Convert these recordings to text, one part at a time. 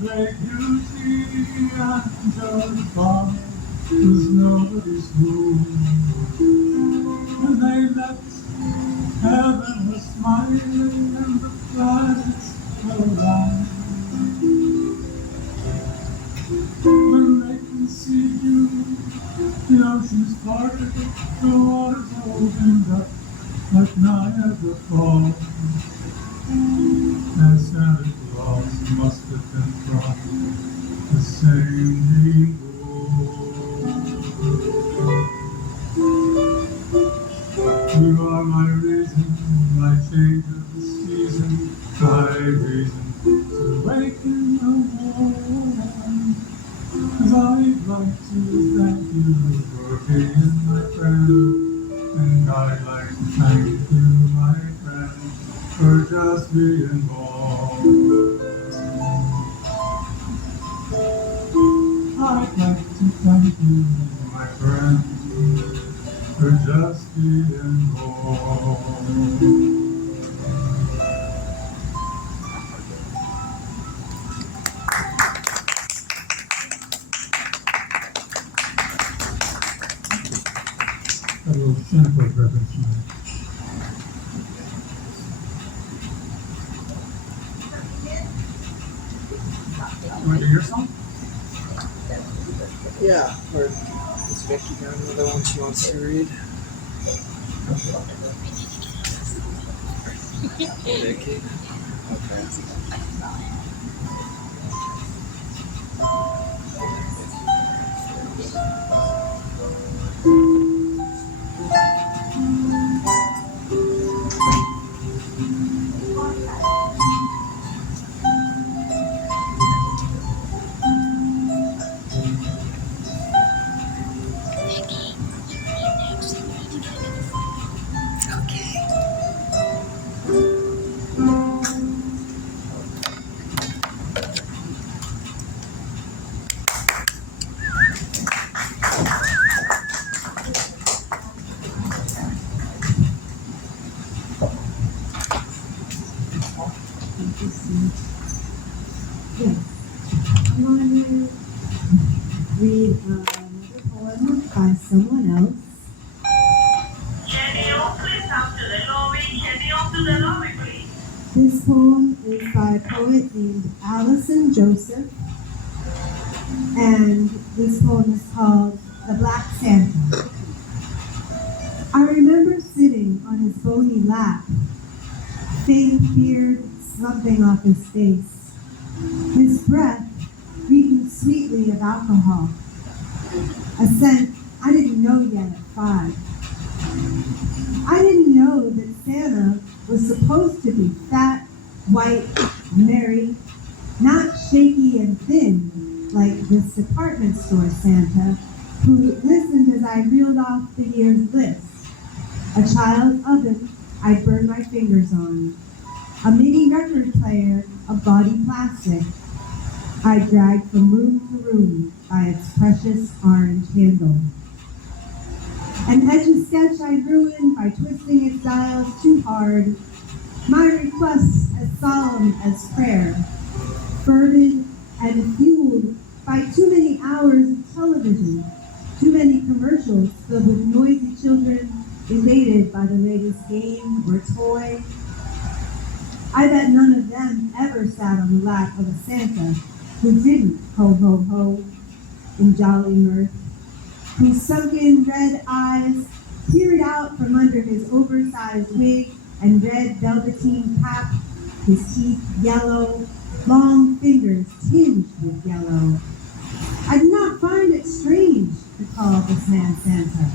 great beauty and just fun was nobody's room. When they met, heaven was smiling and the planets were alive. When they conceived you, the oceans parted, the waters opened up like Niagara Falls. And Santa Claus must have been from the same neighborhood. You are my reason, my change of the season, my reason to waken the world. 'Cause I'd like to thank you for being my friend, and I'd like to thank you, my friend, for just being born. I'd like to thank you, my friend, for just being born. A little cynical reference to that. You want to do your song? Yeah, or does Vicky got another one she wants to read? Vicky? Okay. Yes, I want to read another poem by someone else. Please come to the lobby. To the lobby, please. This poem is by a poet named Allison Joseph, and this poem is called The Black Santa. I remember sitting on his bony lap, faint beard slumping off his face, his breath reeking sweetly of alcohol, a scent I didn't know yet at 5. I didn't know that Santa was supposed to be fat, white, merry, not shaky and thin like this department store Santa, who listened as I reeled off the year's list. A child's oven I'd burn my fingers on, a mini record player of gaudy plastic I dragged from room to room by its precious orange handle. An Etch-a-Sketch I'd ruined by twisting its dials too hard, my requests as solemn as prayer, fervid and fueled by too many hours of television, too many commercials filled with noisy children elated by the latest game or toy. I bet none of them ever sat on the lap of a Santa who didn't ho ho ho in jolly mirth, whose sunken red eyes peered out from under his oversized wig and red velveteen cap, his teeth yellow, long fingers tinged with yellow. I did not find it strange to call this man Santa,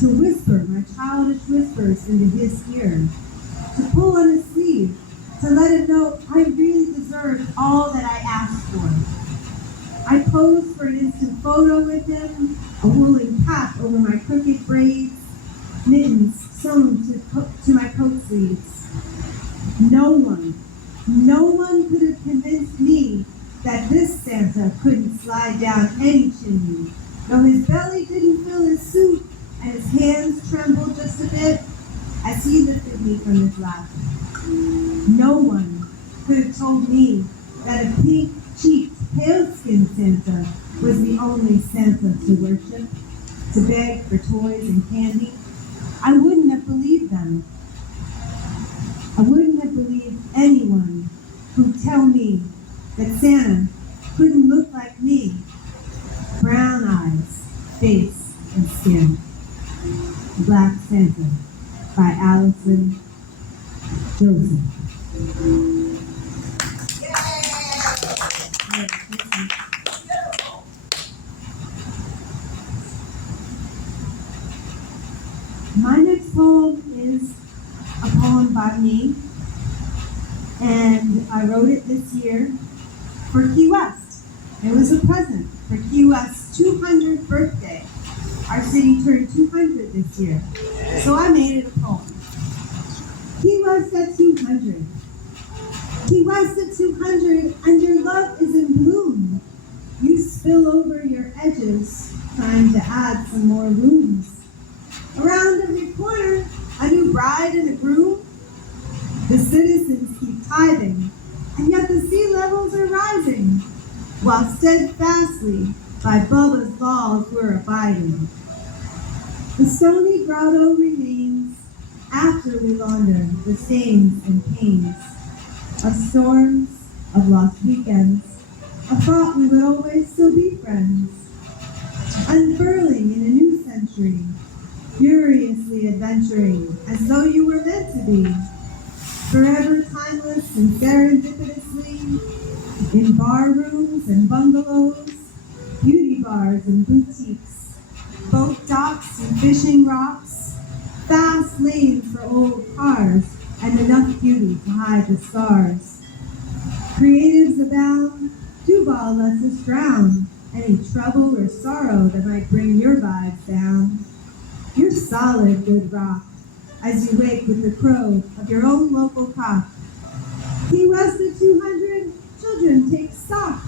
to whisper my childish whispers into his ear, to pull on his sleeve, to let him know I really deserved all that I asked for. I posed for an instant photo with him, a woolen cap over my crooked braids, mittens sewn to my coat sleeves. No one could have convinced me that this Santa couldn't slide down any chimney, though his belly didn't fill his suit and his hands trembled just a bit as he lifted me from his lap. No one could have told me that a pink cheek dark-skinned Santa was the only Santa to worship, to beg for toys and candy, I wouldn't have believed them. I wouldn't have believed anyone who'd tell me that Santa couldn't look like me. Brown eyes, face, and skin. Black Santa by Allison Joseph. My next poem is a poem by me, and I wrote it this year for Key West. It was a present for Key West's 200th birthday. Our city turned 200 this year, so I made it a poem. Key West at 200. Key West at 200, and your love is in bloom. You spill over your edges, trying to add some more rooms. Around every corner, a new bride and a groom. The citizens keep tithing, and yet the sea levels are rising, while steadfastly by Bubba's laws we're abiding. The stony grotto remains after we launder the stains and pains of storms, of lost weekends, of thought we would always still be friends. Unfurling in a new century, furiously adventuring as though you were meant to be, forever timeless and serendipitously, in bar rooms and bungalows, beauty bars and boutiques, boat docks and fishing rocks, fast lanes for old cars, and enough beauty to hide the scars. Creatives abound, Duval lets us drown any trouble or sorrow that might bring your vibes down. You're solid, good rock, as you wake with the crow of your own local cock. Key West at 200, children take stock.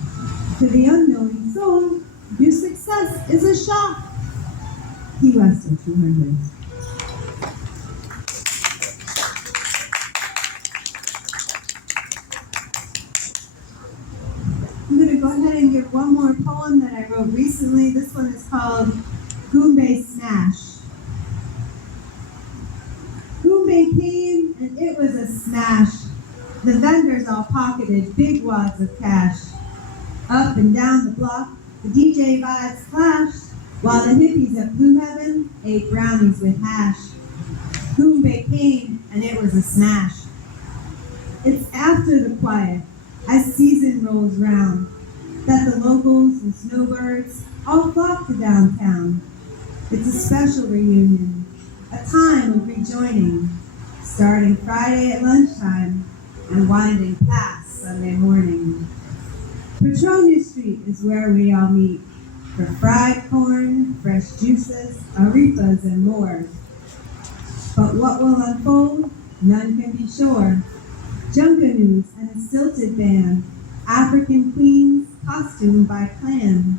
To the unknowing soul, your success is a shock. Key West at 200. I'm going to go ahead and give one more poem that I wrote recently. This one is called Goombay Smash. Goombay came and it was a smash. The vendors all pocketed big wads of cash. Up and down the block, the DJ vibes flashed, while the hippies at Blue Heaven ate brownies with hash. Goombay came and it was a smash. It's after the quiet, as season rolls round, that the locals and snowbirds all flock to downtown. It's a special reunion, a time of rejoining, starting Friday at lunchtime and winding past Sunday morning. Petronia Street is where we all meet for fried corn, fresh juices, arepas, and more. But what will unfold, none can be sure. Junkanoo and a stilted band, African queens costumed by clan.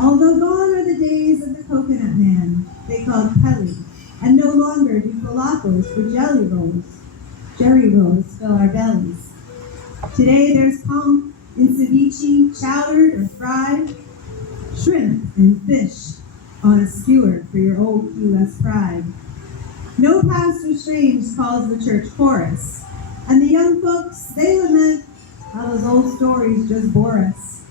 Although gone are the days of the coconut man, they called Pelly, and no longer do falafels for jelly rolls. Jerry rolls fill our bellies. Today there's conch in ceviche, chowdered or fried, shrimp and fish on a skewer for your old Key West pride. No pastor strange calls the church chorus, and the young folks, they lament how those old stories just bore us.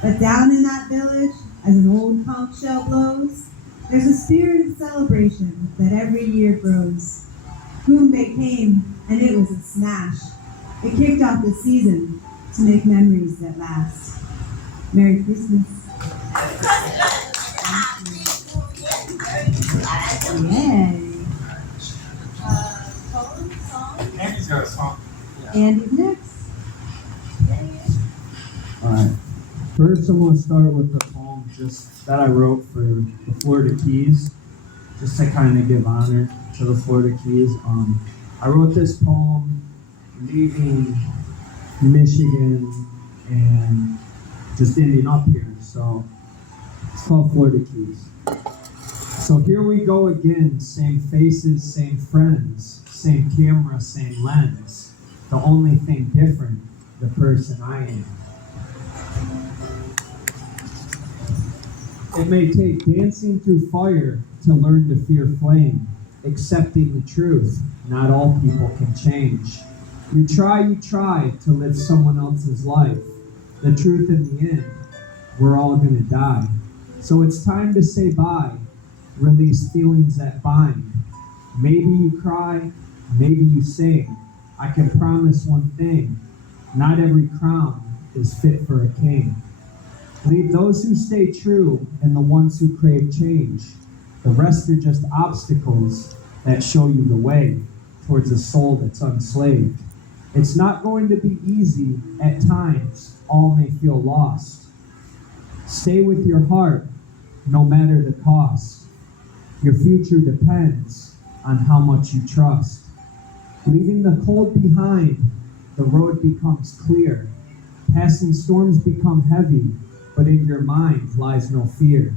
But down in that village, as an old conch shell blows, there's a spirit of celebration that every year grows. Goombay came, and it was a smash. It kicked off the season to make memories that last. Merry Christmas. Yay. Poem, song? Andy's got a song. Andy's next. Alright. First, I'm going to start with the poem just that I wrote for the Florida Keys, just to kind of give honor to the Florida Keys. I wrote this poem leaving Michigan and just ending up here. So it's called Florida Keys. So here we go again, same faces, same friends, same camera, same lens. The only thing different, the person I am. It may take dancing through fire to learn to fear flame, accepting the truth. Not all people can change. You try to live someone else's life. The truth in the end, we're all gonna die. So it's time to say bye, release feelings that bind. Maybe you cry, maybe you sing. I can promise one thing, not every crown is fit for a king. Leave those who stay true and the ones who crave change. The rest are just obstacles that show you the way towards a soul that's unslaved. It's not going to be easy at times, all may feel lost. Stay with your heart, no matter the cost. Your future depends on how much you trust. Leaving the cold behind, the road becomes clear. Passing storms become heavy, but in your mind lies no fear.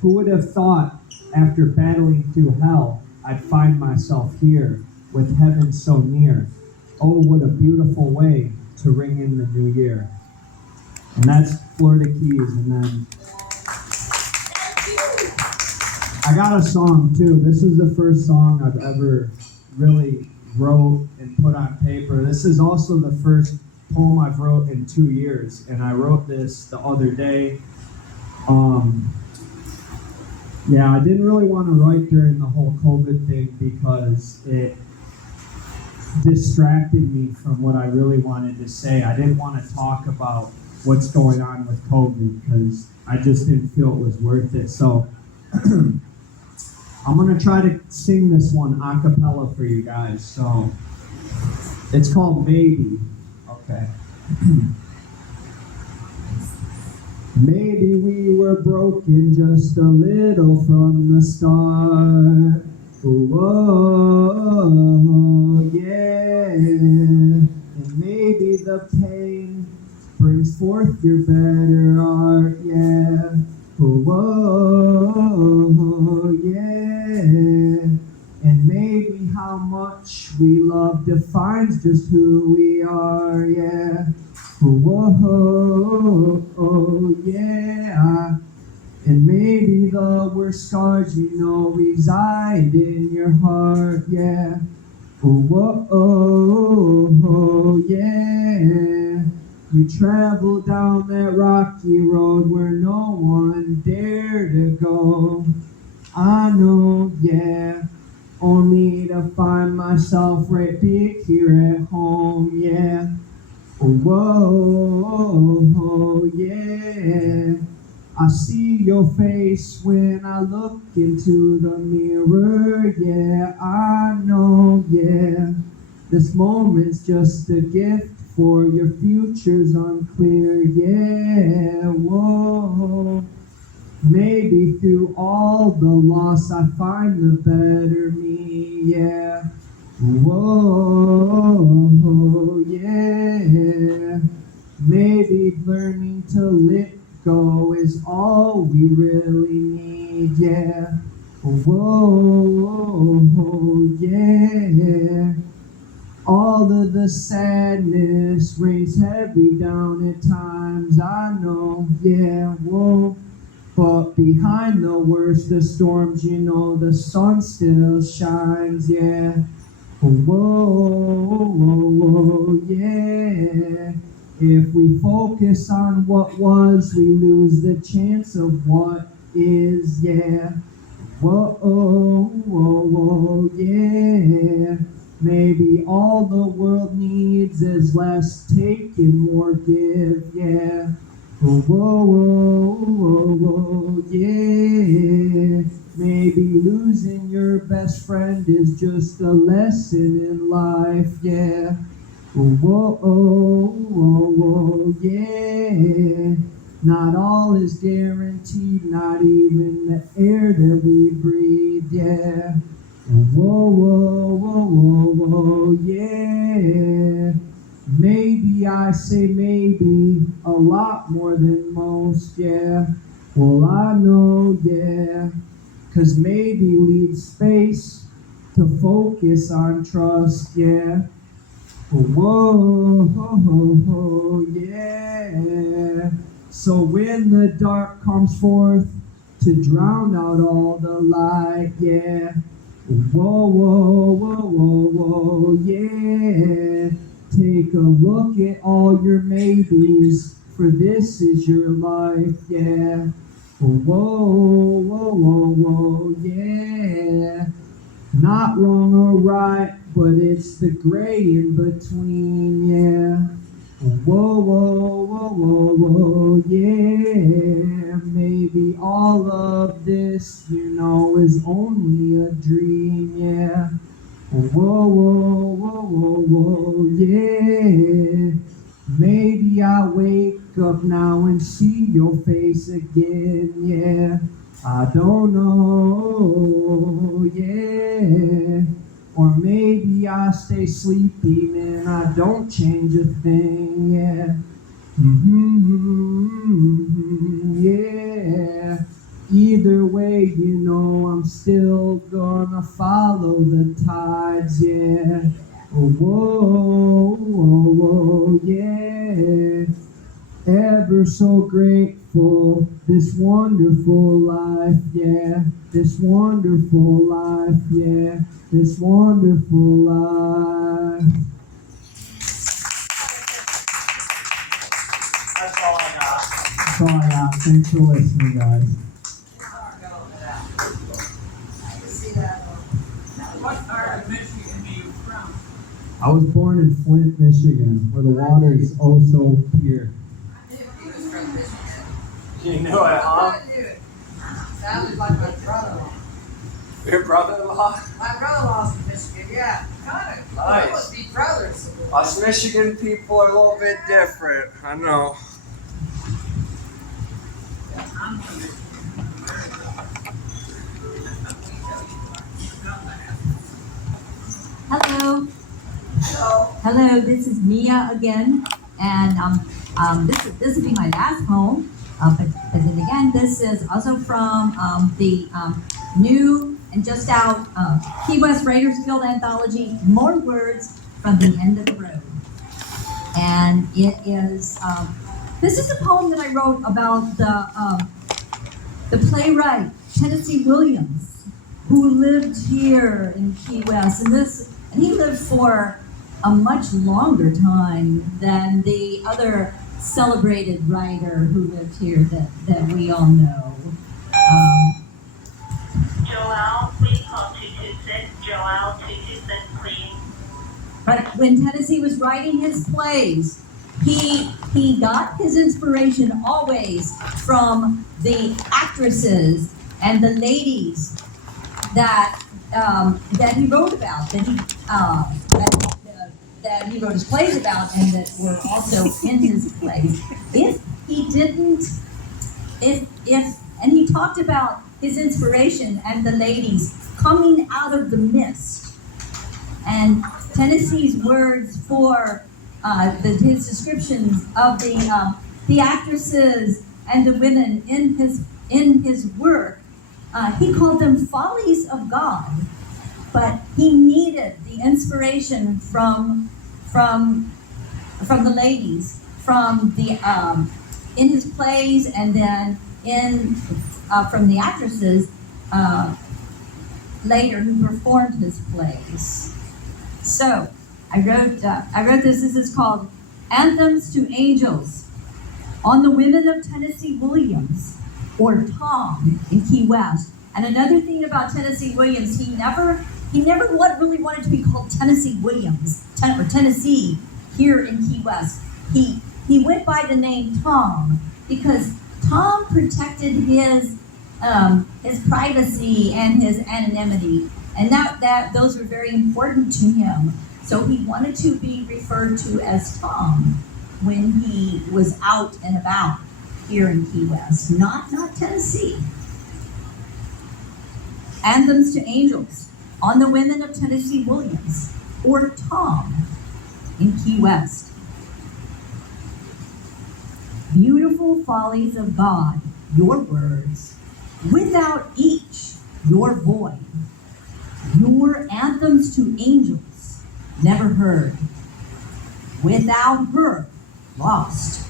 Who would have thought, after battling through hell, I'd find myself here, with heaven so near? Oh, what a beautiful way to ring in the new year. And that's Florida Keys, and then I got a song too. This is the first song I've ever really wrote and put on paper. This is also the first poem I've wrote in 2 years, and I wrote this the other day. Yeah, I didn't really want to write during the whole COVID thing because it distracted me from what I really wanted to say. I didn't want to talk about what's going on with COVID because I just didn't feel it was worth it. So I'm going to try to sing this one a cappella for you guys. So it's called Maybe. Okay. Maybe we were broken just a little from the start. Whoa, yeah. And maybe the pain brings forth your better art, yeah. Whoa, yeah. And maybe how much we love defines just who we are, yeah. Whoa, yeah. And maybe the worst scars you know reside in your heart, yeah. Whoa, yeah. You travel down that rocky road where no one dared to go. I know, yeah. Only to find myself right back here at home, yeah. Whoa, yeah. I see your face when I look into the mirror, yeah. I know, yeah. This moment's just a gift for your future's unclear, yeah. Whoa. Maybe through all the loss I find the better me, yeah. Whoa, yeah. Maybe learning to let go is all we really need, yeah. Whoa, yeah. All of the sadness rains heavy down at times, I know, yeah, whoa. But behind the worst of storms, you know the sun still shines, yeah. Whoa, yeah. If we focus on what was, we lose the chance of what is, yeah. Whoa, yeah. Maybe all the world needs is less take and more give, yeah. Whoa, yeah. Maybe losing your best friend is just a lesson in life, yeah. Whoa, yeah. Not all is guaranteed, not even the air that we breathe, yeah. Whoa, yeah. Maybe I say maybe a lot more than most, yeah. Well, I know, yeah. 'Cause maybe leaves space to focus on trust, yeah. Whoa, yeah. So when the dark comes forth to drown out all the light, yeah. Whoa, whoa, whoa, whoa, whoa, yeah. Take a look at all your maybes, for this is your life, yeah. Whoa, whoa, whoa, whoa, yeah. Not wrong or right, but it's the gray in between, yeah. Whoa, whoa, whoa, whoa, whoa, yeah. Maybe all of this, is only a dream, yeah. Whoa, whoa, whoa, whoa, whoa, yeah. Maybe I'll wake up now and see your face again, yeah. I don't know, yeah. Or maybe I stay sleepy, man, I don't change a thing, yeah. Yeah. Either way, I'm still gonna follow the tides, yeah. Whoa, whoa, whoa, yeah. Ever so grateful, this wonderful life, yeah. This wonderful life, yeah. This wonderful life. That's all I got. That's all I got. Thanks for listening, guys. What part of Michigan do you from? I was born in Flint, Michigan, where the water is oh so pure. You knew it, huh? Sounded like my brother-in-law. Your brother-in-law? My brother-in-law's from Michigan, yeah. Kind of. Nice. We must be brothers. Us Michigan people are a little bit different. I know. I'm from Michigan. Hello. So, Hello, this is Mia again, and this will be my last poem. But then again, this is also from the new and just out Key West Raiders Guild anthology, More Words from the End of the Road. And it is this is a poem that I wrote about the playwright Tennessee Williams, who lived here in Key West, and he lived for a much longer time than the other celebrated writer who lived here that we all know. Joel, please call 226. Joel, 226, please. But when Tennessee was writing his plays, he got his inspiration always from the actresses and the ladies that he wrote about, that he wrote his plays about, and that were also in his plays. And he talked about his inspiration and the ladies coming out of the mist. And Tennessee's words for his descriptions of the actresses and the women in his work, he called them follies of God. But he needed the inspiration from the ladies, from the in his plays, and then from the actresses later who performed his plays. So I wrote this. This is called Anthems to Angels on the Women of Tennessee Williams, or Tom in Key West. And another thing about Tennessee Williams, he never really wanted to be called Tennessee Williams or Tennessee here in Key West. He went by the name Tom because Tom protected his privacy and his anonymity, and that those were very important to him. So he wanted to be referred to as Tom when he was out and about here in Key West, not Tennessee. Anthems to Angels on the Women of Tennessee Williams, or Tom in Key West. Beautiful follies of God, your words, without each your void. Your anthems to angels, never heard. Without her, lost.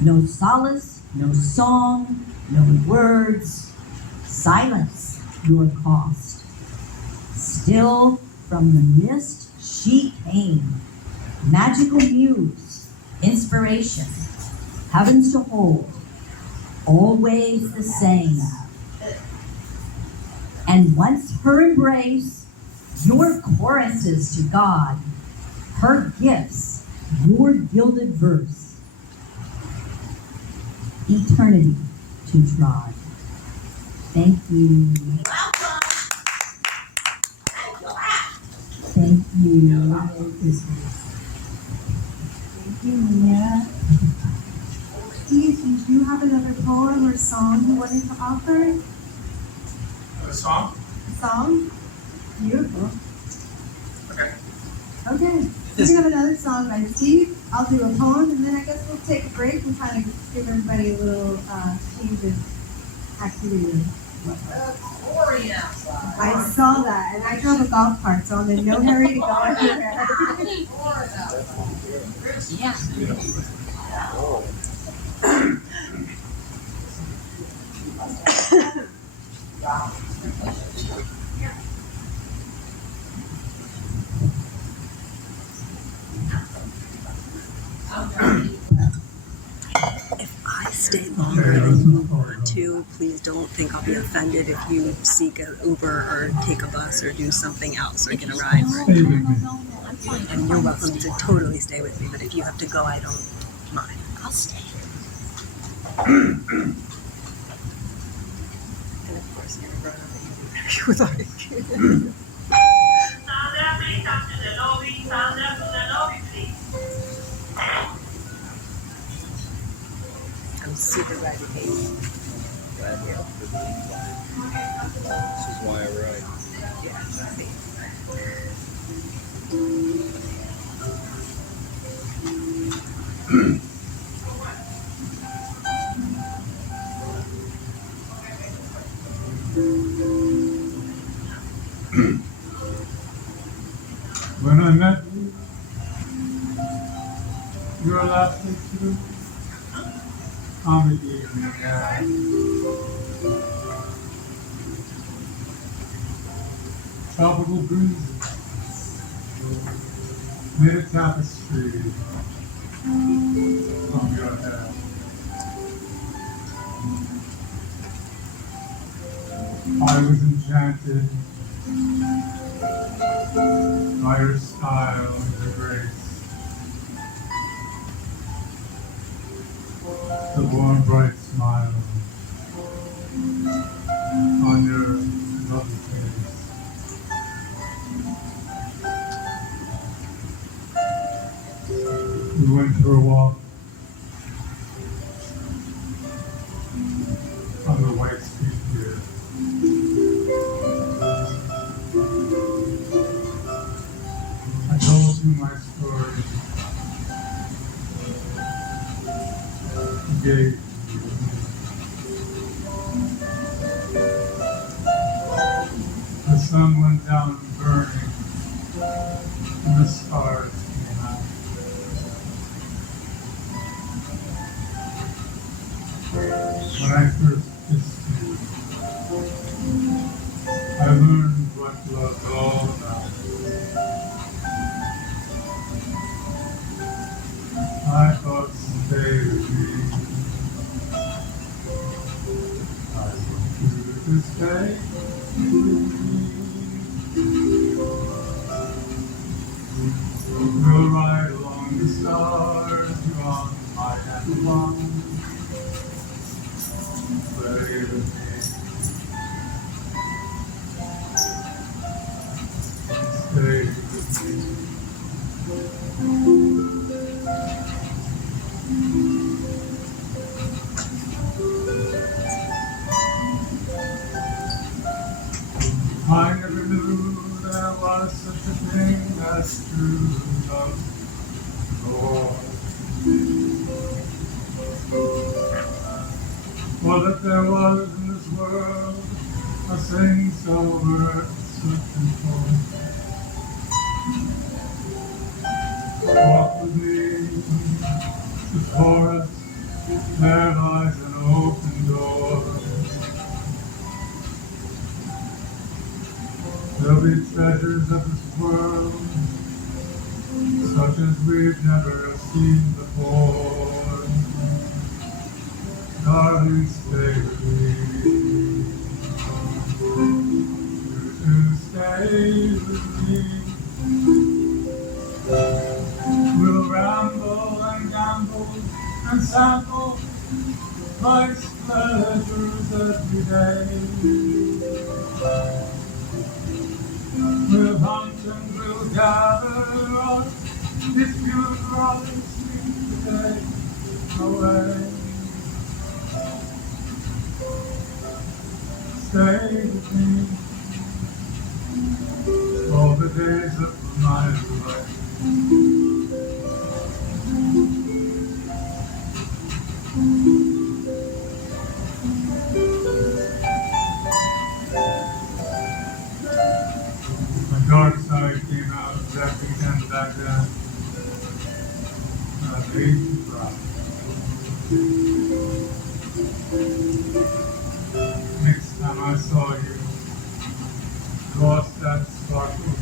No solace, no song, no words, silence your cost. Still from the mist she came, magical muse, inspiration, heavens to hold, always the same. And once her embrace, your choruses to God, her gifts, your gilded verse, eternity to trod. Thank you. Thank you. Merry Christmas. Thank you, Mia. Steve, did you have another poem or song you wanted to offer? A song? A song? Beautiful. Okay. Okay. We're gonna have another song by Steve. I'll do a poem, and then I guess we'll take a break and kind of give everybody a little change of activity. Pouring outside. I saw that, and I drove a golf cart, so I'm in no hurry to go anywhere. Pouring outside. Yeah. I stay longer than you want to. Please don't think I'll be offended if you seek an Uber or take a bus or do something else or get a ride. Stay with me. And you're welcome to totally stay with me, but if you have to go, I don't mind. I'll stay. And of course, you're a grown-up and you'll be better without a kid. Sandra, please come to the lobby. Sandra, to the lobby, please. I'm super glad you came. Glad we helped with This is why I write. Yeah, see. When I met you, your last picture, comedy in the air. Tropical breezes made a tapestry from your hair. I was enchanted by your style and your grace. The warm, bright smile on your lovely face. We went for a walk on the white street here. I told you my story. You gave the sun went down burning, and the stars came out. When I first kissed you, I learned what love's all about. I thought stay with me. I want you to stay with me. We'll ride along the stars, you're on my hand along. Play with me. Stay with me. I never knew there was such a thing as true love. Oh. Or that there was in this world a thing so worth searching for. Walk with me to the forest, there lies an open door. never seen before. Darling, stay with me. You stay with me. We'll ramble and gamble and sample life's pleasures every day. We'll hunt and we'll gather up if you'd rather sleep today away. Stay with me all the days of my life. My dark side came out that weekend back then. I hate to cry. Next time I saw you, lost that sparkle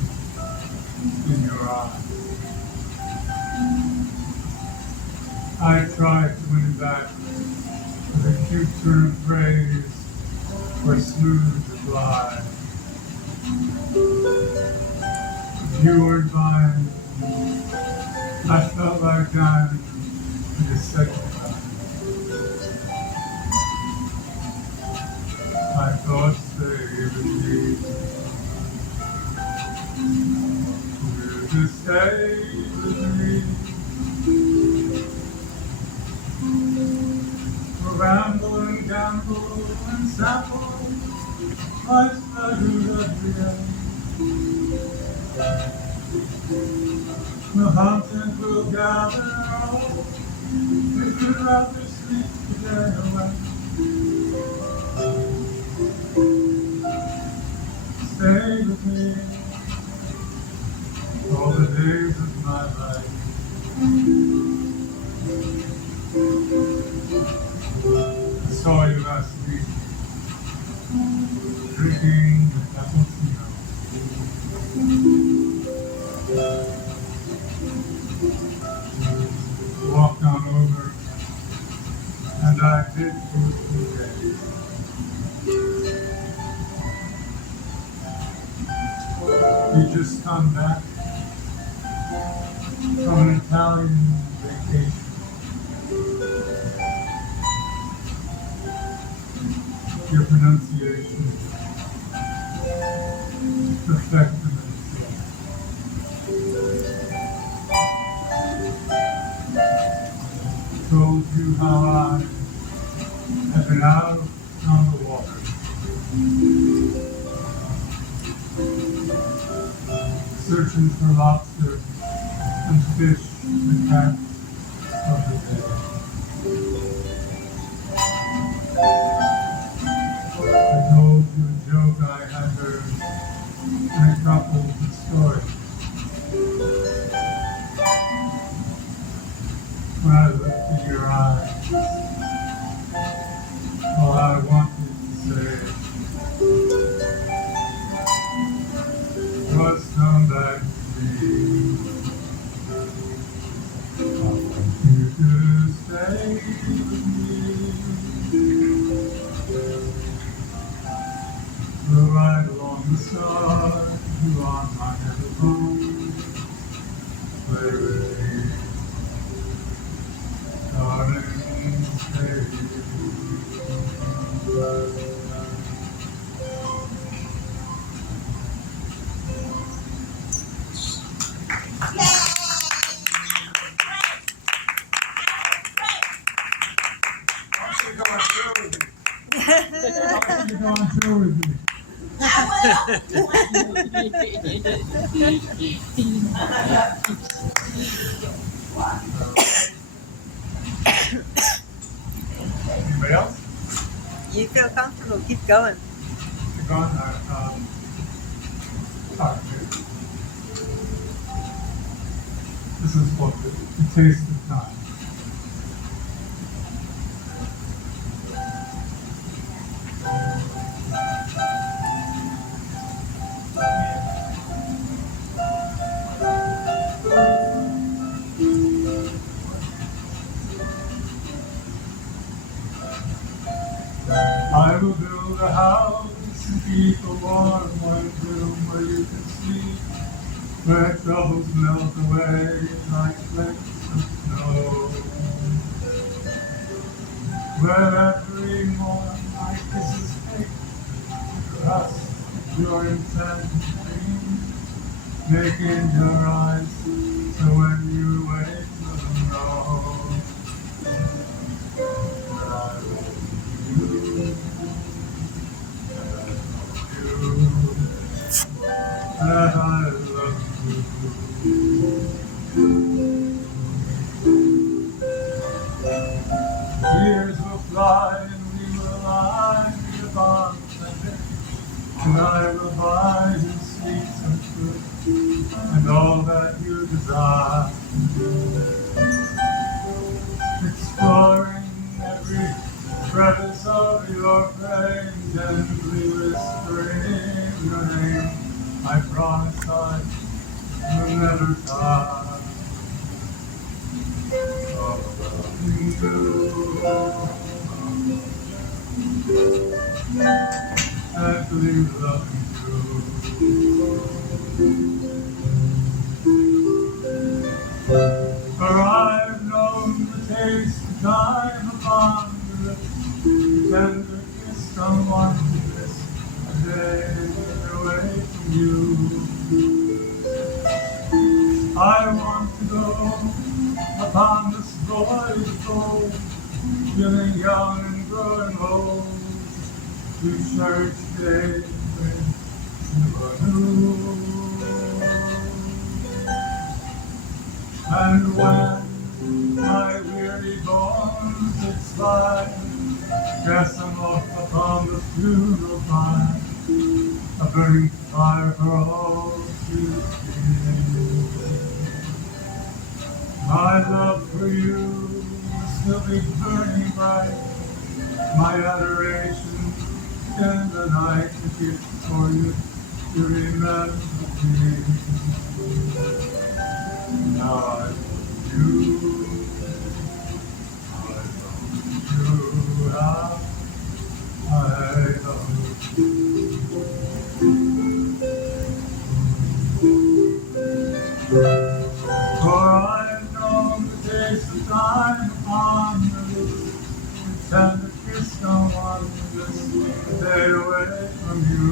in your eyes. I tried to win it back with a cute turn of phrase or smooth reply. If you weren't mine, I felt like I'm in a second time. I thought stay with me. You just stay with me. We'll ramble and gamble and sample life's pleasures every day. We'll hunt and we'll gather all if you'd rather sleep today away. Stay with me all the days of my life. I saw you last week drinking the cappuccino. Walked on over and I did Kwpg. You just come back from an Italian vacation. Your pronunciation, perfect pronunciation. Told you how I have been out on the water, searching for lobster and fish and catch of the day. I told you a joke I had heard and a couple of stories. When I looked in your eyes, all I wanted to say was come back to me. I want you to stay with me. We'll ride along the side, you on my little home. Play with me, darling, stay with me. You go on tour with me. Anybody else? You feel comfortable, keep going. Keep going. Sorry. This is what the taste of time. will build a house and keep a warm white room where you can sleep, where troubles melt away like flakes of snow, where every morn my kisses take to us your intent dreams, making your eyes so when you wake you'll know that I love you, that I love you. Years will fly and we will lie upon the deck, and I will buy you sweets and fruit and all that you desire, exploring every crevice of your brain, gently whispering your name. I promise I will never tire of loving you, gently loving you. For I've known the taste of time upon the lips, the tender kiss on one kiss, a day away from you. I want to go upon this voyage of gold, feeling young and growing old, to church day with you anew. And when my weary bones expire, cast them off upon the funeral pyre, a burning fire for all to see. My love for you will still be burning bright, my adoration in the night, a gift for you to remember me. Now I love you, I love you, how I love you. For I've known the taste of time upon the lips, the tender kiss no one just a day away from you.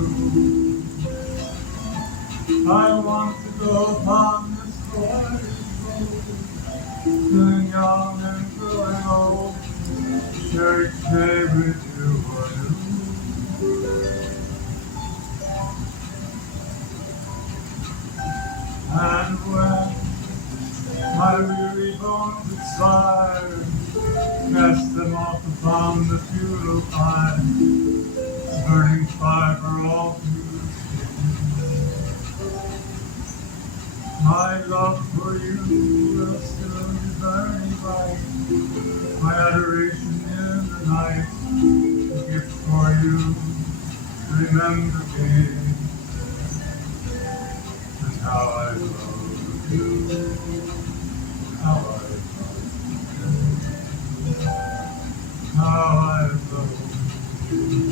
I want to go upon this voyage road, feeling young and growing old, share each day with you anew. And when my weary bones expire, cast them off upon the funeral pyre, burning fire for all to see. My love for you will still be burning bright, my adoration in the night, a gift for you to remember me, and how I love you, how I love you, how I love you.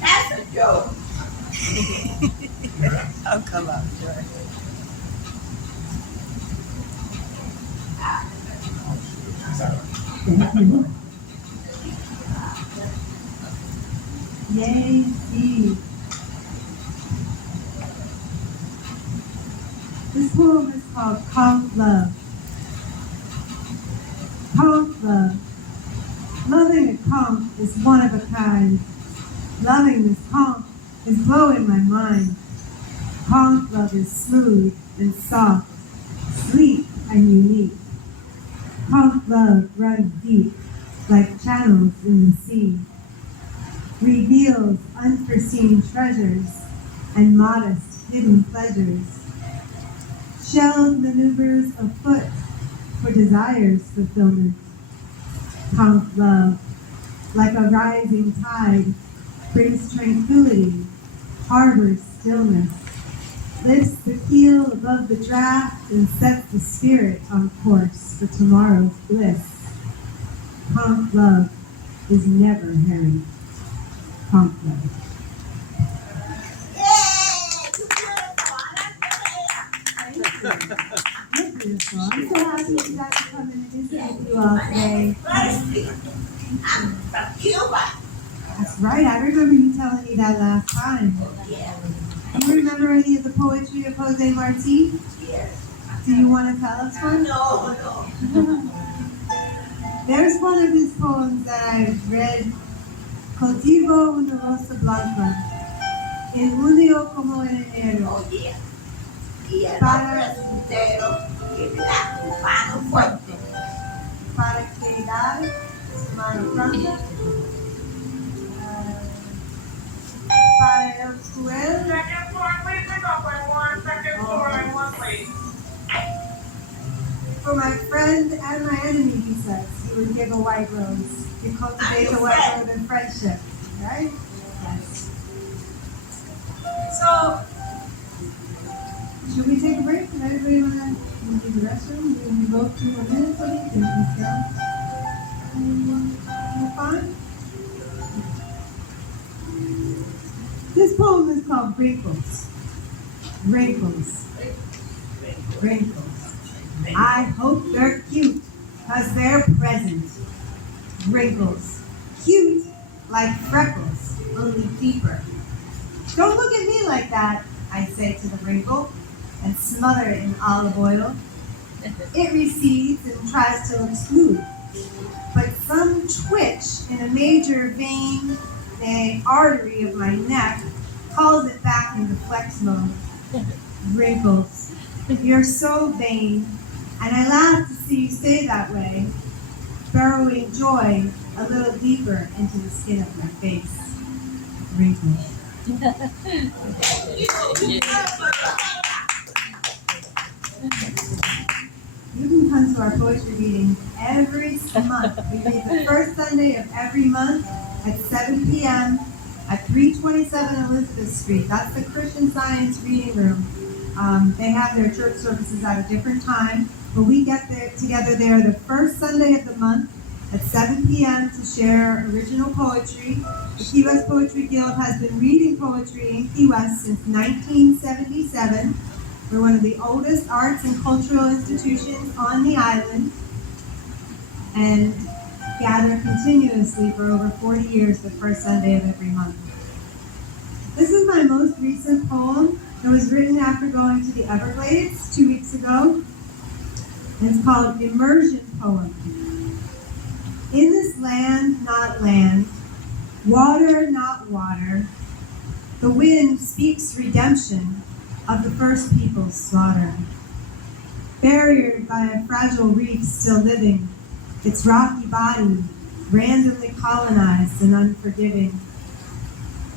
That's a joke. Oh, come on, Joy. Yay, Steve. This poem is called Conch Love. Conch love. Loving a conch is one of a kind. Loving this conch is blowing my mind. Conch love is smooth and soft, sleek and unique. Conch love runs deep like channels in the sea. Reveals unforeseen treasures and modest hidden pleasures. Shelled maneuvers afoot for desire's fulfillment. Conch love, like a rising tide, brings tranquility, harbors stillness, lifts the keel above the draft, and sets the spirit on course for tomorrow's bliss. Conch love is never hurried. Conch love. You're beautiful. I'm so happy you guys are coming to visit with you all today. From Cuba. That's right. I remember you telling me that last time. Yeah. Do you remember any of the poetry of Jose Marti? Yes. Do you want to tell us one? No. There's one of his poems that I've read. Cultivo una rosa blanca, en junio como en enero. Oh, yeah. Yeah, Para- no presentero. Give me that mano fuerte. Para que dar su mano franca. Para el cruel. Second floor, please pick up by one. Second floor, and one, please. For my friend and my enemy, he says, he would give a white rose. You cultivate the white rose in friendship, right? Yes. So, should we take a break? Does everybody want to use the restroom? We can go 2 more minutes so we can go. You fine? This poem is called Wrinkles. Wrinkles. Wrinkles. I hope they're cute, cause they're present. Wrinkles. Cute like freckles, only deeper. Don't look at me like that, I say to the wrinkle, and smother it in olive oil. It recedes and tries to look smooth. But some twitch in a major vein, the artery of my neck, calls it back into flex mode. Wrinkles. You're so vain, and I laugh to see you stay that way, burrowing joy a little deeper into the skin of my face. Wrinkles. You can come to our poetry reading every month. We read the first Sunday of every month at 7 p.m. at 327 Elizabeth Street. That's the Christian Science Reading Room. They have their church services at a different time, but we get there together there the first Sunday of the month at 7 p.m. to share original poetry. The Key West Poetry Guild has been reading poetry in Key West since 1977. We're one of the oldest arts and cultural institutions on the island and gather continuously for over 40 years the first Sunday of every month. This is my most recent poem. It was written after going to the Everglades 2 weeks ago. And it's called Immersion Poem. In this land, not land, water, not water, the wind speaks redemption of the first people's slaughter. Barriered by a fragile reef still living, its rocky body randomly colonized and unforgiving.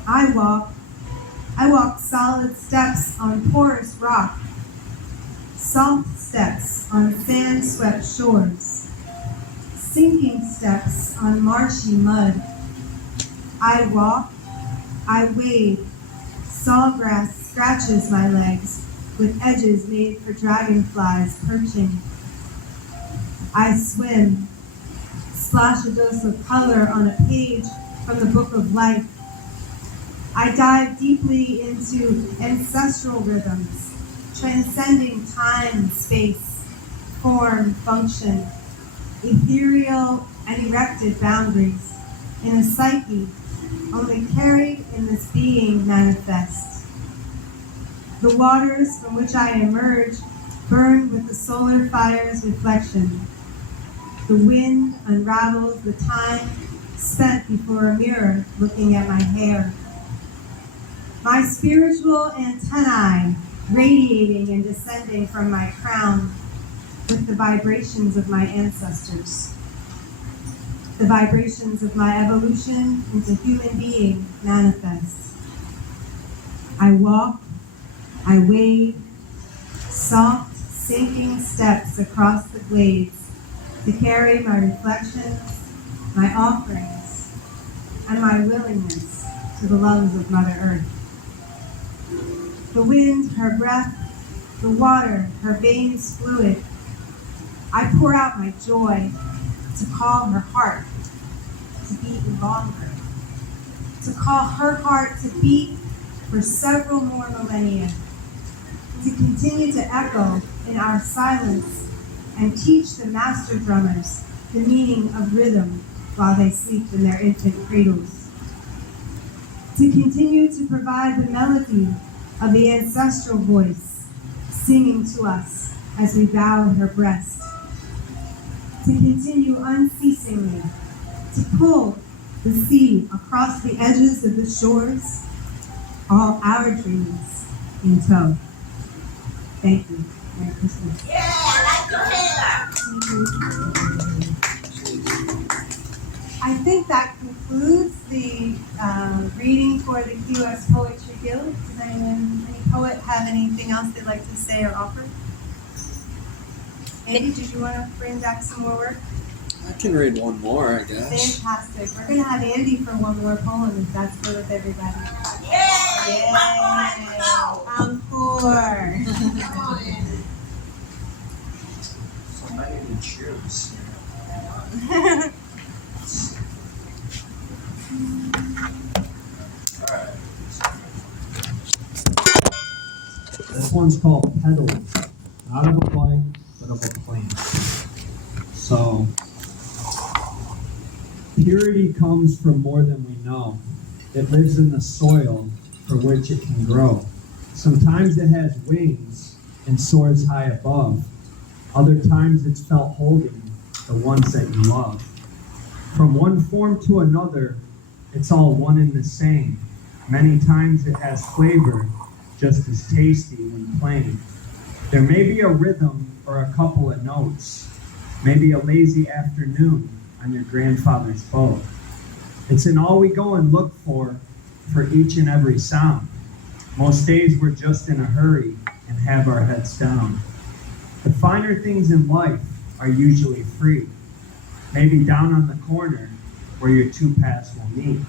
I walk solid steps on porous rock, soft steps on sand-swept shores, sinking steps on marshy mud. I walk, I wade, sawgrass scratches my legs with edges made for dragonflies perching. I swim, splash a dose of color on a page from the book of life. I dive deeply into ancestral rhythms, transcending time and space, form, function, ethereal and erected boundaries, in a psyche only carried in this being manifest. The waters from which I emerge burn with the solar fire's reflection. The wind unravels the time spent before a mirror looking at my hair. My spiritual antennae radiating and descending from my crown with the vibrations of my ancestors. The vibrations of my evolution into human being manifest. I walk, I wade, soft sinking steps across the glades to carry my reflections, my offerings, and my willingness to the lungs of Mother Earth. The wind, her breath, the water, her veins fluid. I pour out my joy to call her heart to beat longer, to call her heart to beat for several more millennia, to continue to echo in our silence and teach the master drummers the meaning of rhythm while they sleep in their infant cradles, to continue to provide the melody of the ancestral voice singing to us as we bow at her breast, to continue unceasingly to pull the sea across the edges of the shores, all our dreams in tow. Thank you. Merry Christmas. Yeah, I like your hair. I think that concludes the reading for the QS Poetry Guild. Does any poet have anything else they'd like to say or offer? Andy, did you want to bring back some more work? I can read one more, I guess. Fantastic. We're going to have Andy for one more poem if that's good with everybody. Yay! Encore. So many to choose. Alright. This one's called Petals, not of a bike, but of a plant. So, purity comes from more than we know. It lives in the soil for which it can grow. Sometimes it has wings and soars high above. Other times it's felt holding the ones that you love. From one form to another, it's all one and the same. Many times it has flavor, just as tasty when plain. There may be a rhythm or a couple of notes, maybe a lazy afternoon on your grandfather's boat. It's in all we go and look for each and every sound. Most days we're just in a hurry and have our heads down. The finer things in life are usually free, maybe down on the corner where your two paths will meet.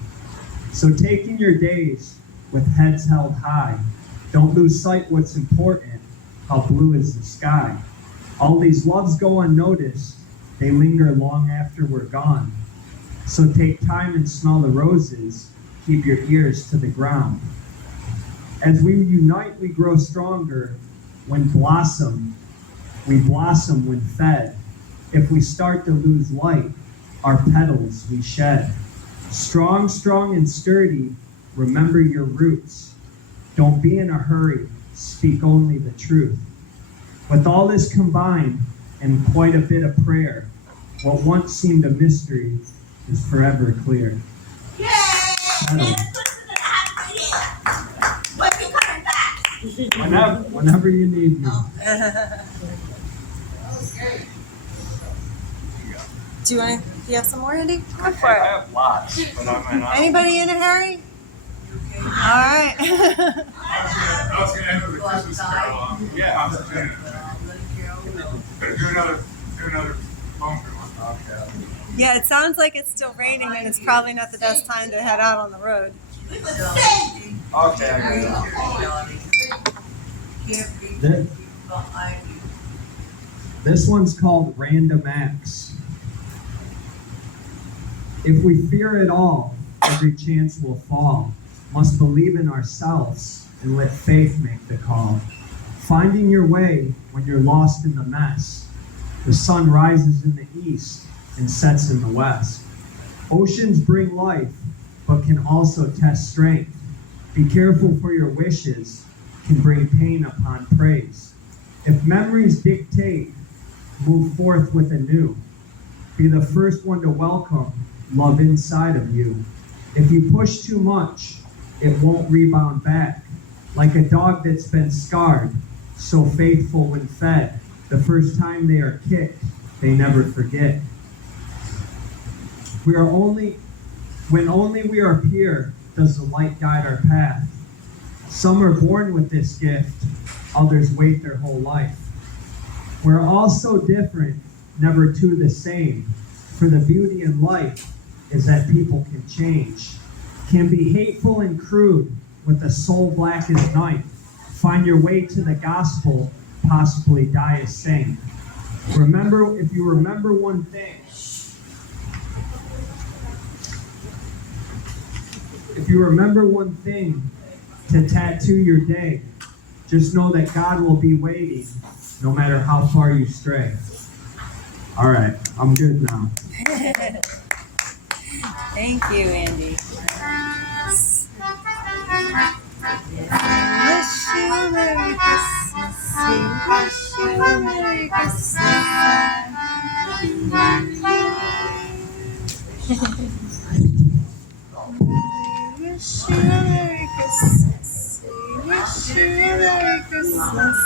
So taking your days with heads held high, don't lose sight what's important, how blue is the sky. All these loves go unnoticed, they linger long after we're gone. So take time and smell the roses, keep your ears to the ground. As we unite, we grow stronger. We blossom when fed. If we start to lose light, our petals we shed. Strong, strong and sturdy, remember your roots. Don't be in a hurry, speak only the truth. With all this combined and quite a bit of prayer, what once seemed a mystery is forever clear. Yay! Petals. Let's listen to the happy hair. When you coming back? Whenever you need me. Do you have some more, Andy? Go for I it. have lots, but I might not. Anybody in it, Harry? All right. I was gonna end with a Christmas carol. Yeah, I was doing it. Do another phone call. Okay. Yeah, it sounds like it's still raining and it's probably not the best time to head out on the road. Okay, I got it. This one's called Random Acts. If we fear it all, every chance will fall. Must believe in ourselves and let faith make the call. Finding your way when you're lost in the mess. The sun rises in the east and sets in the west. Oceans bring life, but can also test strength. Be careful, for your wishes can bring pain upon praise. If memories dictate, move forth with anew. Be the first one to welcome love inside of you. If you push too much, it won't rebound back. Like a dog that's been scarred, so faithful when fed. The first time they are kicked, they never forget. When only we are pure, does the light guide our path. Some are born with this gift, others wait their whole life. We're all so different, never two the same. For the beauty in life is that people can change. Can be hateful and crude, with a soul black as night. Find your way to the gospel, possibly die a saint. Remember, if you remember one thing, to tattoo your day, just know that God will be waiting, no matter how far you stray. All right, I'm good now. Thank you, Andy. Wish you a Merry Christmas. We wish you a Merry Christmas. We wish you a Merry Christmas. We wish you a Merry Christmas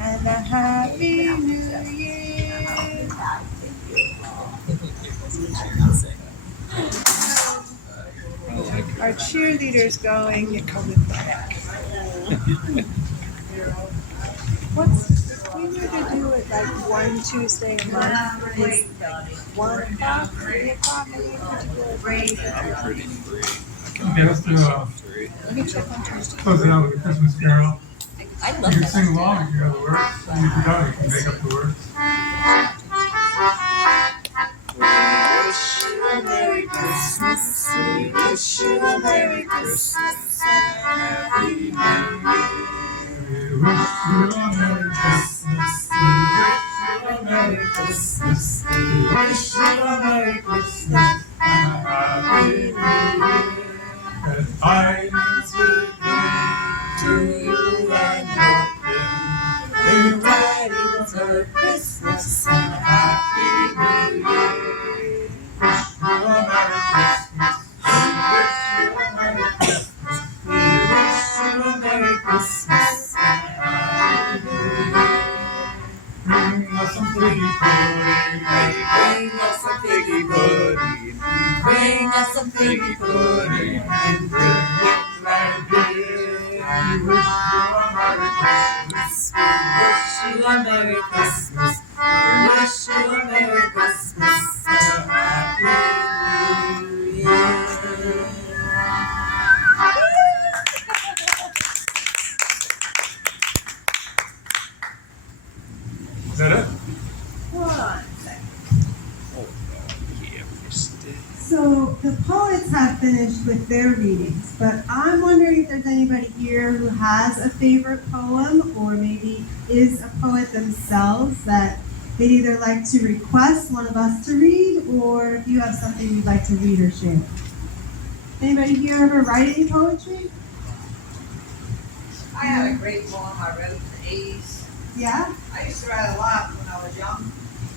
and a Happy New Year. Our cheerleader's going. You're coming back. We need to do it like one Tuesday a month. It's like 1 o'clock, 3 o'clock, any particular day. I'm pretty free. Okay, let's do Let me check on Tuesday. close it out with a Christmas carol. I You can sing along if you know the words. And if you don't, you can make up the words. Wish you a Merry Christmas. We wish you a Merry Christmas and a Happy New Year. We wish you a Merry Christmas. We wish you a Merry Christmas. We wish you a Merry Christmas and a Happy New Year. That tidings we bring to you and your kin. The tidings of Christmas and a Happy New Year. Wish you a Merry Christmas. We wish you a Merry Christmas. We wish you a Merry Christmas and a Happy New Year. Bring us some figgy pudding. Hey, bring us some figgy pudding. Bring us some figgy pudding and bring it right here. We wish you a Merry Christmas. We wish you a Merry Christmas. We wish you a Merry Christmas and a Happy New Year. Is that it? Yeah, missed it. So the poets have finished with their readings, but I'm wondering if there's anybody here who has a favorite poem or maybe is a poet themselves that they'd either like to request one of us to read or if you have something you'd like to read or share. Anybody here ever write any poetry? I had a great poem I wrote in the 80s. Yeah? I used to write a lot when I was young.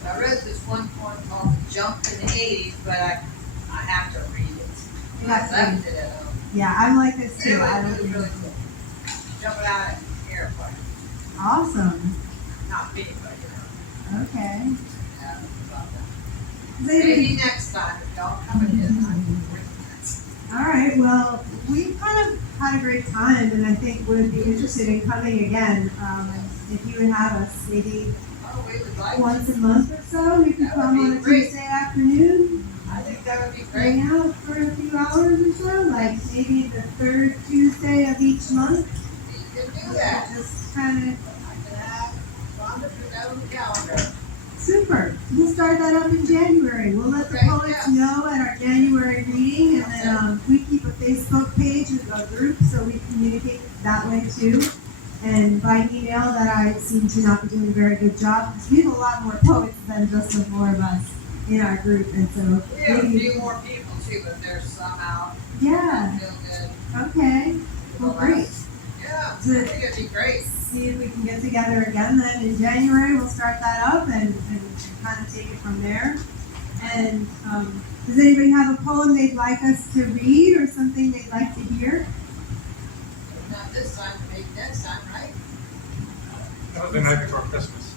I wrote this one poem called Jump in the 80s, but I have to read it. You have to I read left it at home. Yeah, I'm like this too. It I was don't really cool. Jumping out of an airplane. Awesome. Not me, but Okay. yeah, about that. Does anybody- Maybe next time, if y'all come in, I can bring that. All right, well, we've kind of had a great time, and I think would be interested in coming again. If you would have us maybe Oh, we would like, once a month or so, we could That come would on be a great. Tuesday afternoon, I think that would be great. hang out for a few hours or so, like maybe the third Tuesday of each month. You can do that. Just kind of I can have Rhonda put that on the calendar. super. We'll start that up in January. We'll let the Okay, poets yes. know at our January meeting, and then we keep a Facebook page with a group, so we communicate that way too. And by email, that I seem to not be doing a very good job, because we have a lot more poets than just the four of us in our group, and so We have a maybe, few more people too, but there's some out. yeah, Feel good. okay, well, great. Yeah, I So- think it'd be great. See if we can get together again then in January. We'll start that up and kind of take it from there. And does anybody have a poem they'd like us to read or something they'd like to hear? Not this time, maybe next time, right? That was the night before Christmas.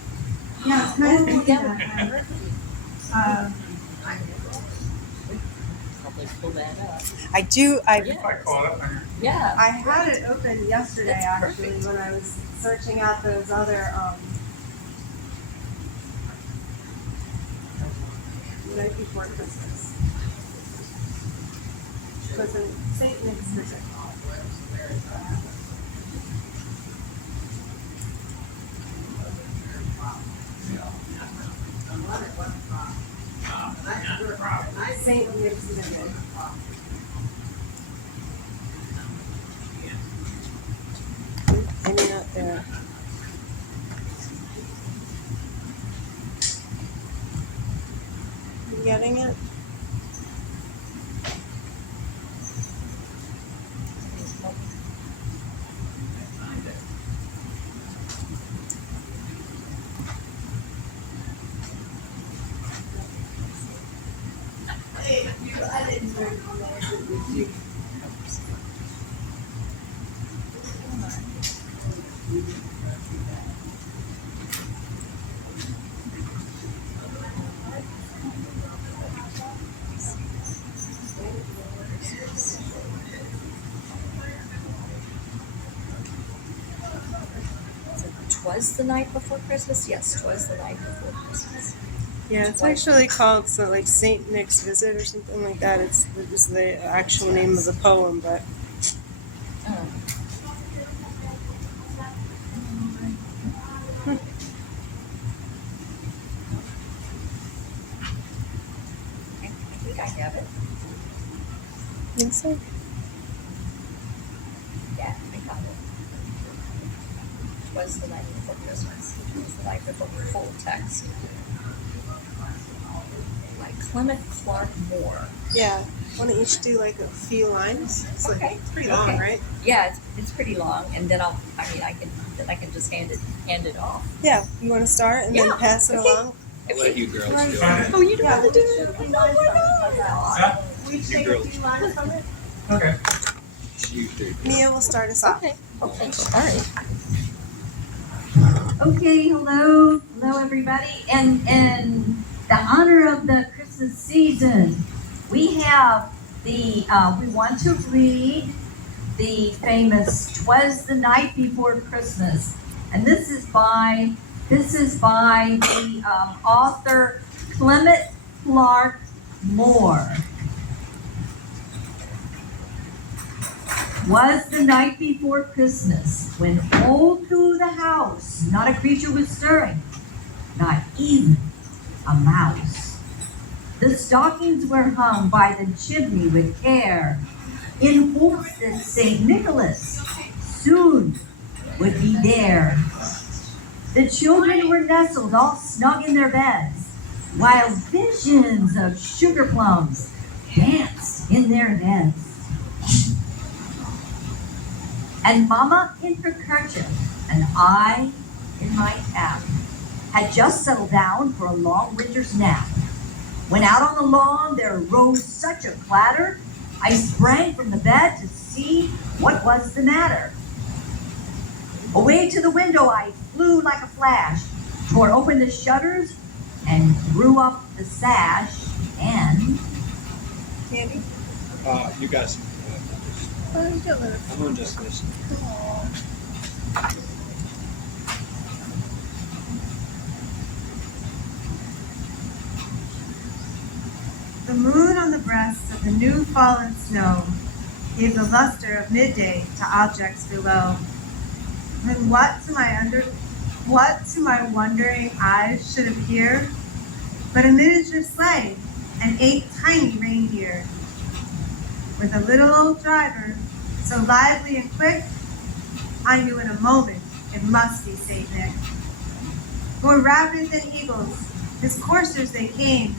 Yeah, it's kind of thinking that. Probably pull that up. I do. I caught up on your Yeah. I had it open yesterday That's actually perfect. when I was searching out those other the night before Christmas. It was in St. Nick's visit. St. Nick's visit. Maybe not there. You getting it? Twas the night before Christmas? Yes, twas the night before Christmas. Yeah, it's actually called like Saint Nick's Visit or something like that. It's the actual name of the poem, but I think I have it. I think so. Yeah, I got it. Twas the night before Christmas. Twas the night before full text. By Clement Clark Moore. Yeah. Why don't you each do like a few lines? It's like, Okay. it's pretty long, Okay. right? Yeah, it's pretty long, and then I can just hand it off. Yeah. You want to start and Yeah, then pass it okay. along? I'll let you girls do it. Oh, you don't Yeah. want to do it? Oh, why not? Yeah? We take a few lines from it. Okay. You do. Mia will start us off. Okay, all right. Okay, hello everybody. And in the honor of the Christmas season, we have we want to read the famous "'Twas the Night Before Christmas," and this is by the author Clement Clark Moore. Was the night before Christmas, when all through the house not a creature was stirring, not even a mouse. The stockings were hung by the chimney with care, in hopes that St. Nicholas soon would be there. The children were nestled all snug in their beds, while visions of sugar plums danced in their heads. And Mama in her kerchief, and I in my cap, had just settled down for a long winter's nap. When out on the lawn there rose such a clatter, I sprang from the bed to see what was the matter. Away to the window I flew like a flash, tore open the shutters, and drew up the sash, and... Candy? You guys. I'm gonna just listen. The moon on the breast of the new fallen snow gave the luster of midday to objects below. And what to my wondering eyes should appear but a miniature sleigh and 8 tiny reindeer. With a little old driver, so lively and quick, I knew in a moment it must be St. Nick. More rapid than eagles, his coursers they came,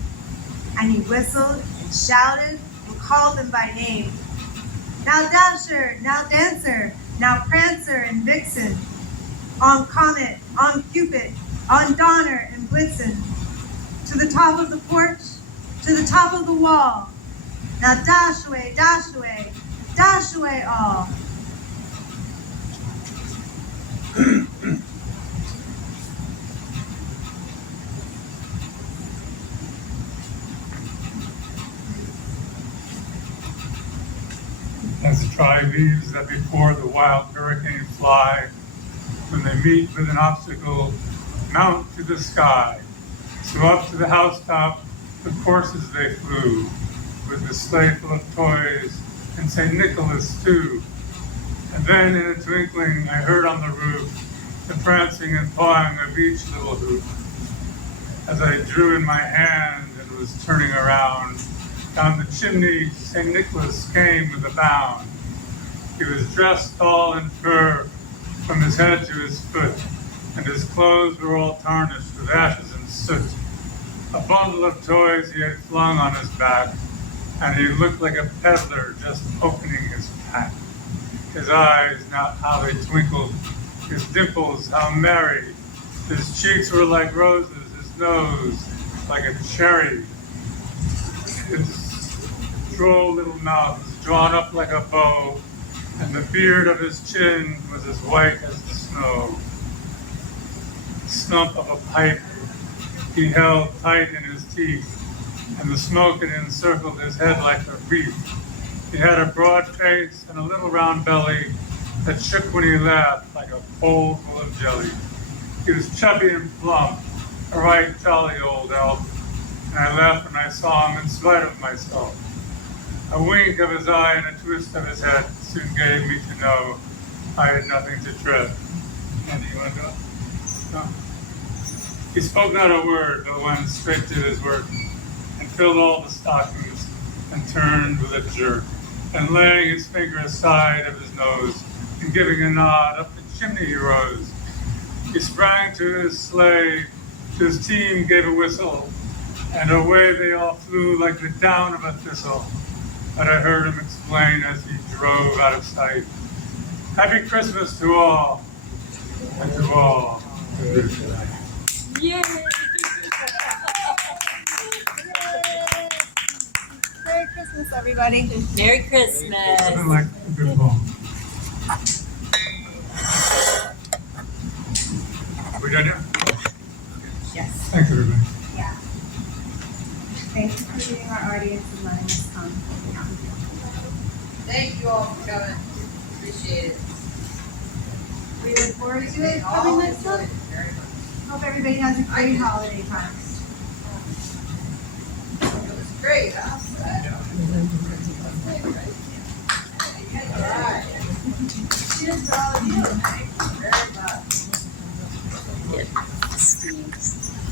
and he whistled and shouted and called them by name. Now Dasher, now Dancer, now Prancer and Vixen, on Comet, on Cupid, on Donner and Blitzen, to the top of the porch, to the top of the wall. Now dash away, dash away, dash away all. As the tri-leaves that before the wild hurricane fly, when they meet with an obstacle, mount to the sky. So up to the housetop, the courses they flew, with the sleigh full of toys, and St. Nicholas too. And then in a twinkling I heard on the roof the prancing and pawing of each little hoop. As I drew in my hand and was turning around, down the chimney St. Nicholas came with a bound. He was dressed all in fur from his head to his foot, and his clothes were all tarnished with ashes and soot. A bundle of toys he had flung on his back, and he looked like a peddler just opening his pack. His eyes, now how they twinkled, his dimples, how merry. His cheeks were like roses, his nose like a cherry. His droll little mouth was drawn up like a bow, and the beard of his chin was as white as the snow. The stump of a pipe he held tight in his teeth, and the smoke had encircled his head like a wreath. He had a broad face and a little round belly that shook when he laughed like a bowl full of jelly. He was chubby and plump, a right jolly old elf, and I laughed when I saw him in spite of myself. A wink of his eye and a twist of his head soon gave me to know I had nothing to dread. Andy, you want to go? No. He spoke not a word, but went straight to his work, and filled all the stockings, and turned with a jerk, and laying his finger aside of his nose, and giving a nod, up the chimney he rose. He sprang to his sleigh, to his team gave a whistle, and away they all flew like the down of a thistle. But I heard him explain as he drove out of sight, Happy Christmas to all, and to all. Yay! Merry Christmas, everybody. Merry It's Christmas. been like a good poem. We done yet? Yes. Thanks, everybody. Yeah. Thank you for being our audience and letting us come. Thank you all for coming. Appreciate it. We look forward to They it all coming next enjoyed month. it very much. Hope everybody has a great holiday time. It was great, huh? All right. Cheers to all of you. Thank you very much. Steve's.